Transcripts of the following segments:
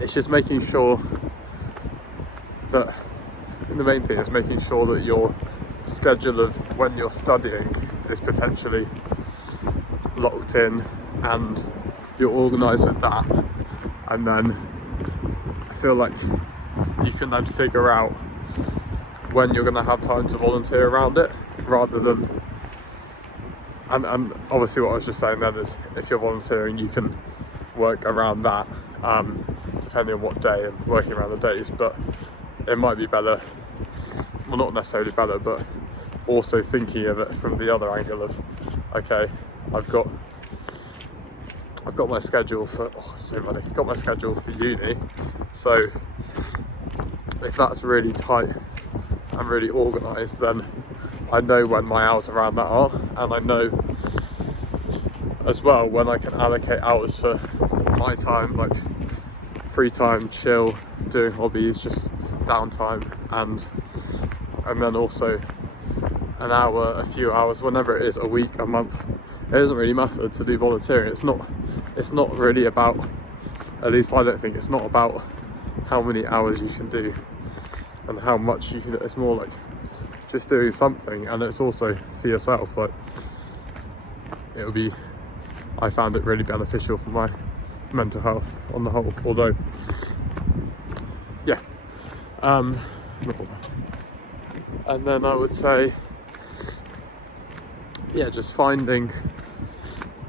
it's just making sure that, the main thing is making sure that your schedule of when you're studying is potentially locked in and you're organised with that, and then I feel like you can then figure out when you're going to have time to volunteer around it, rather than, and obviously what I was just saying then is, if you're volunteering you can work around that, depending on what day and working around the days, but it might be better, well not necessarily better, but also thinking of it from the other angle of, okay, I've got my schedule for, got my schedule for uni, so if that's really tight and really organised, then I know when my hours around that are, and I know as well when I can allocate hours for my time, like free time, chill, doing hobbies, just downtime, and then also an hour, a few hours, whenever it is, a week, a month. It doesn't really matter to do volunteering. It's not really about, at least I don't think, it's not about how many hours you can do and how much you can do. It's more like just doing something, and it's also for yourself. Like, I found it really beneficial for my mental health on the whole, although yeah, and then I would say, yeah, just finding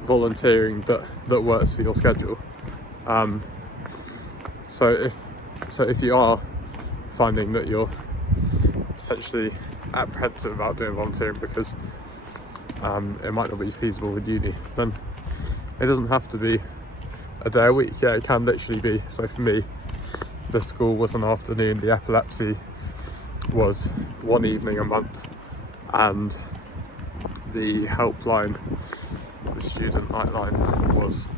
volunteering that works for your schedule. So if you are finding that you're potentially apprehensive about doing volunteering because it might not be feasible with uni, then it doesn't have to be a day a week. Yeah, it can literally be. So for me, the school was an afternoon, the epilepsy was one evening a month, and the helpline, the student nightline, was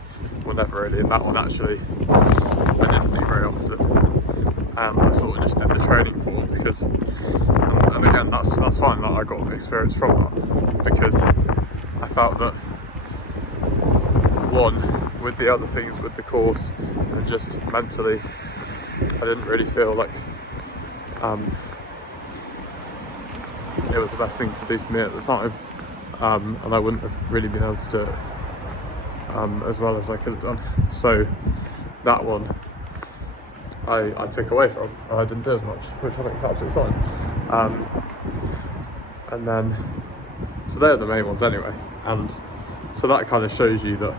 whenever really, and that one actually I didn't do very often, and I sort of just did the training for, because and again that's fine, like I got experience from that, because I felt that, one, with the other things with the course and just mentally, I didn't really feel like it was the best thing to do for me at the time, and I wouldn't have really been able to do it as well as I could have done. So that one I took away from, and I didn't do as much, which I think is absolutely fine. And then, so they're the main ones anyway, and so that kind of shows you that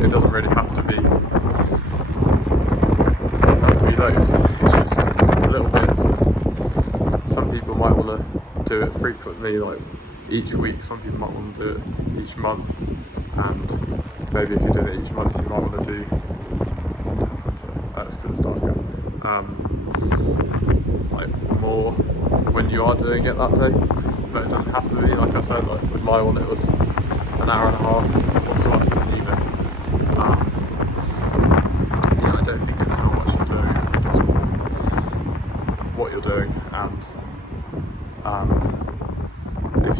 it doesn't really have to be loads, it's just a little bit. Some people might want to do it frequently, like each week. Some people might want to do it each month, and maybe if you're doing it each month, you might want to do, to the start again, like more when you are doing it that day, but it doesn't have to be, like I said, like with my one it was an hour and a half once a month in the evening. Yeah, I don't think it's how much you're doing, I think it's more what you're doing, and if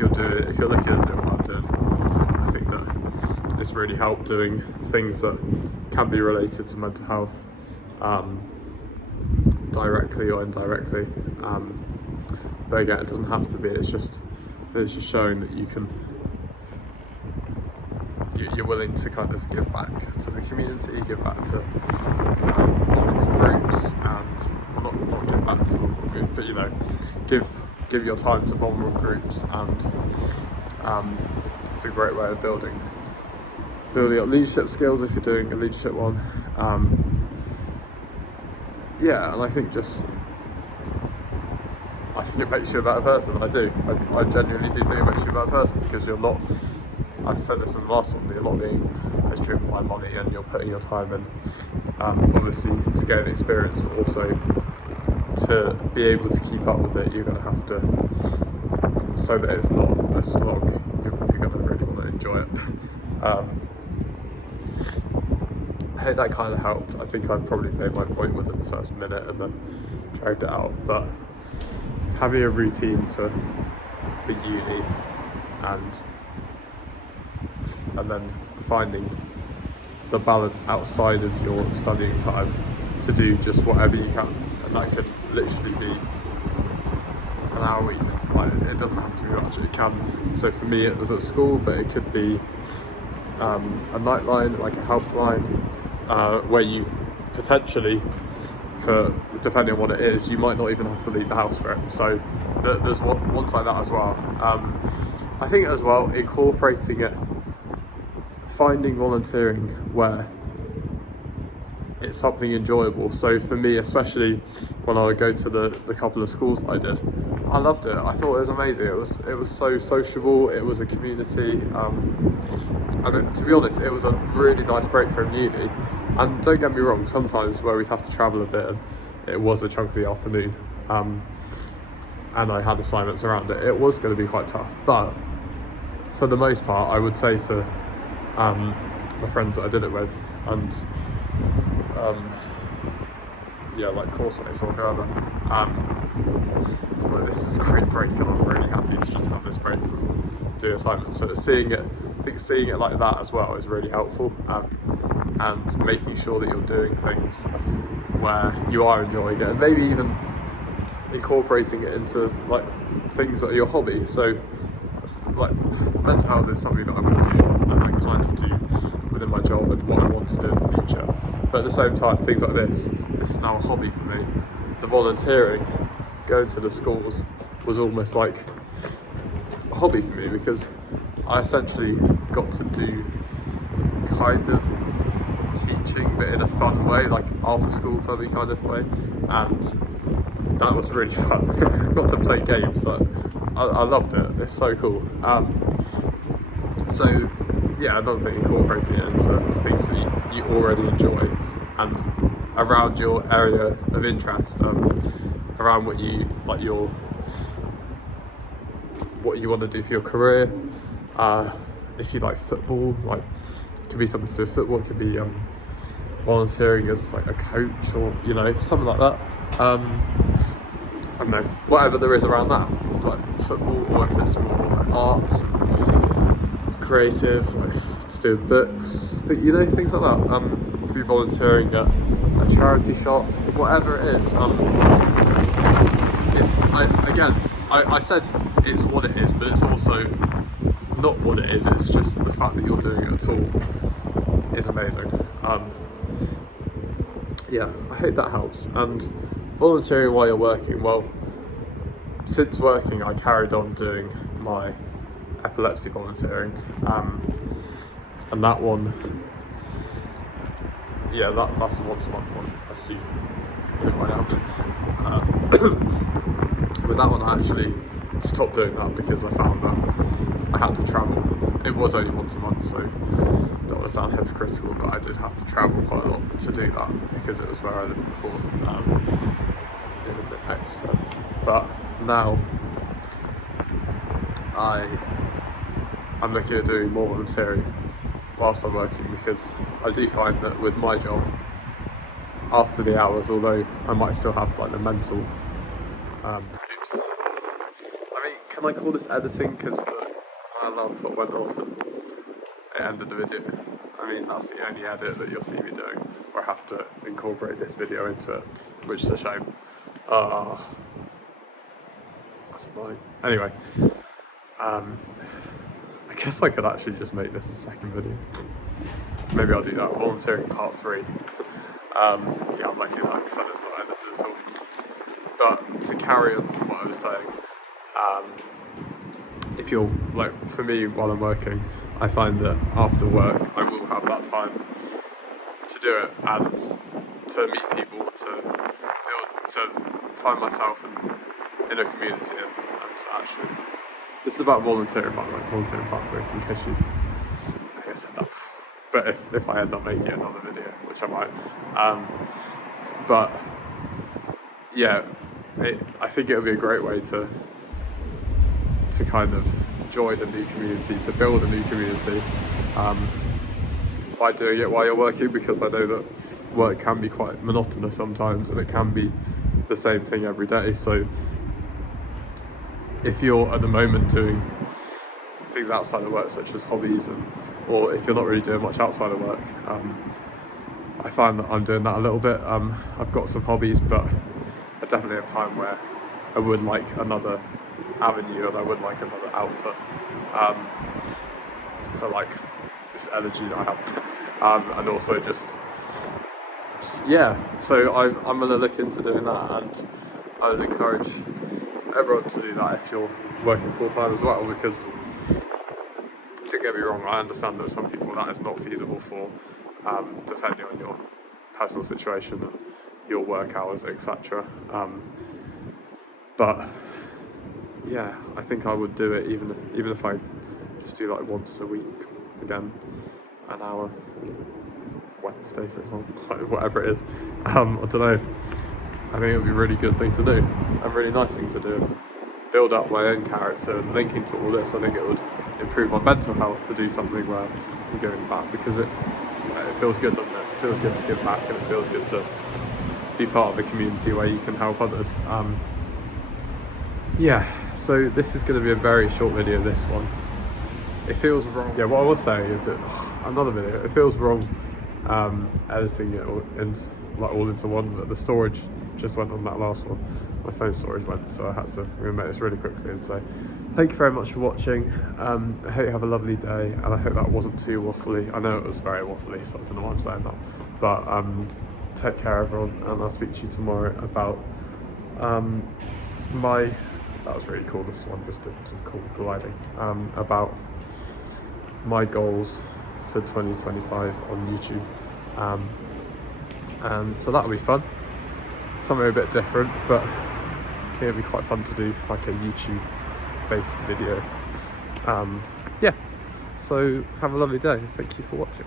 you're looking at doing what I'm doing, I think that it's really helped doing things that can be related to mental health, directly or indirectly, but again, it doesn't have to be. It's just showing that you're willing to kind of give back to the community, give back to vulnerable groups, and not give back to vulnerable groups, but give your time to vulnerable groups, and it's a great way of building up leadership skills if you're doing a leadership one. Yeah, and I think it makes you a better person. I genuinely do think it makes you a better person, because you're not, I said this in the last one, you're not being as driven by money, and you're putting your time in, obviously to gain experience, but also to be able to keep up with it, you're going to have to, so that it's not a slog, you're going to really want to enjoy it. I hope that kind of helped. I think I probably made my point within the first minute and then dragged it out, but having a routine for uni, and then finding the balance outside of your studying time to do just whatever you can, and that could literally be an hour a week. Like, it doesn't have to be much. It can. So for me, it was at school, but it could be a nightline, like a helpline, where you potentially, for depending on what it is, you might not even have to leave the house for it. So there's ones like that as well. I think as well, incorporating it, finding volunteering where it's something enjoyable. So for me, especially when I would go to the couple of schools I did, I loved it. I thought it was amazing. It was so sociable. It was a community, and to be honest, it was a really nice break from uni. And don't get me wrong, sometimes where we'd have to travel a bit, and it was a chunk of the afternoon, and I had assignments around it, it was going to be quite tough. But for the most part, I would say to my friends that I did it with, and like course-mates or whoever, but this is a great break, and I'm really happy to just have this break from doing assignments. So seeing it like that as well is really helpful, and making sure that you're doing things where you are enjoying it, and maybe even incorporating it into like things that are your hobby. So like mental health is something that I want to do, and I kind of do within my job and what I want to do in the future. But at the same time, things like this is now a hobby for me. The volunteering, going to the schools, was almost like a hobby for me, because I essentially got to do kind of teaching, but in a fun way, like after school clubby kind of way, and that was really fun. Got to play games. Like, I loved it. It's so cool. So yeah, another thing, incorporating it into things that you already enjoy and around your area of interest, around what you like, what you want to do for your career. If you like football, like it could be something to do with football. It could be volunteering as like a coach, or something like that. I don't know, whatever there is around that, like football, or if it's more like arts, creative, like to do with books, things like that. Could be volunteering at a charity shop, whatever it is. I said it's what it is, but it's also not what it is. It's just the fact that you're doing it at all is amazing. Yeah, I hope that helps. And volunteering while you're working, well, since working I carried on doing my epilepsy volunteering, and that one, that's a once a month one, as you really find out. With that one I actually stopped doing that because I found that I had to travel. It was only once a month, so don't want to sound hypocritical, but I did have to travel quite a lot to do that because it was where I lived before, in Exeter. But now I'm looking at doing more volunteering whilst I'm working, because I do find that with my job, after the hours, although I might still have like the mental oops. I mean, can I call this editing, because my alarm clock went off and it ended the video. I mean, that's the only edit that you'll see me doing, or I have to incorporate this video into it, which is a shame. That's annoying. Anyway, I guess I could actually just make this a second video. Maybe I'll do that, volunteering part 3. Yeah, I might do that because that is not edited at all. But to carry on from what I was saying, if you're, like, for me while I'm working, I find that after work I will have that time to do it and to meet people, to find myself in a community, and to actually, this is about volunteering, by the way, volunteering part 3, in case you, I think I said that before, but if I end up making another video, which I might, but yeah, I think it would be a great way to kind of join a new community, to build a new community, by doing it while you're working, because I know that work can be quite monotonous sometimes, and it can be the same thing every day. So if you're at the moment doing things outside of work, such as hobbies, or if you're not really doing much outside of work, I find that I'm doing that a little bit. I've got some hobbies, but I definitely have time where I would like another avenue and I would like another output for like this energy that I have, and also just yeah. So I'm gonna look into doing that, and I would encourage everyone to do that if you're working full time as well, because don't get me wrong, I understand that some people that is not feasible for, depending on your personal situation and your work hours, etc. But yeah, I think I would do it even if I just do like once a week, again, an hour, Wednesday for example, like whatever it is. I don't know. I think it would be a really good thing to do, a really nice thing to do. Build up my own character, and linking to all this, I think it would improve my mental health to do something where I'm giving back, because it feels good, doesn't it? It feels good to give back, and it feels good to be part of a community where you can help others. Yeah, so this is going to be a very short video, this one. It feels wrong. Yeah, what I was saying is that another video, it feels wrong editing it all into one, but the storage just went on that last one. My phone storage went, so I had to remake this really quickly and say thank you very much for watching. I hope you have a lovely day, and I hope that wasn't too waffly. I know it was very waffly, so I don't know why I'm saying that, but take care everyone, and I'll speak to you tomorrow about that was really cool, this one just did some cool gliding, about my goals for 2025 on YouTube, and so that'll be fun, something a bit different, but I think it'll be quite fun to do like a YouTube based video. Yeah, so have a lovely day, thank you for watching.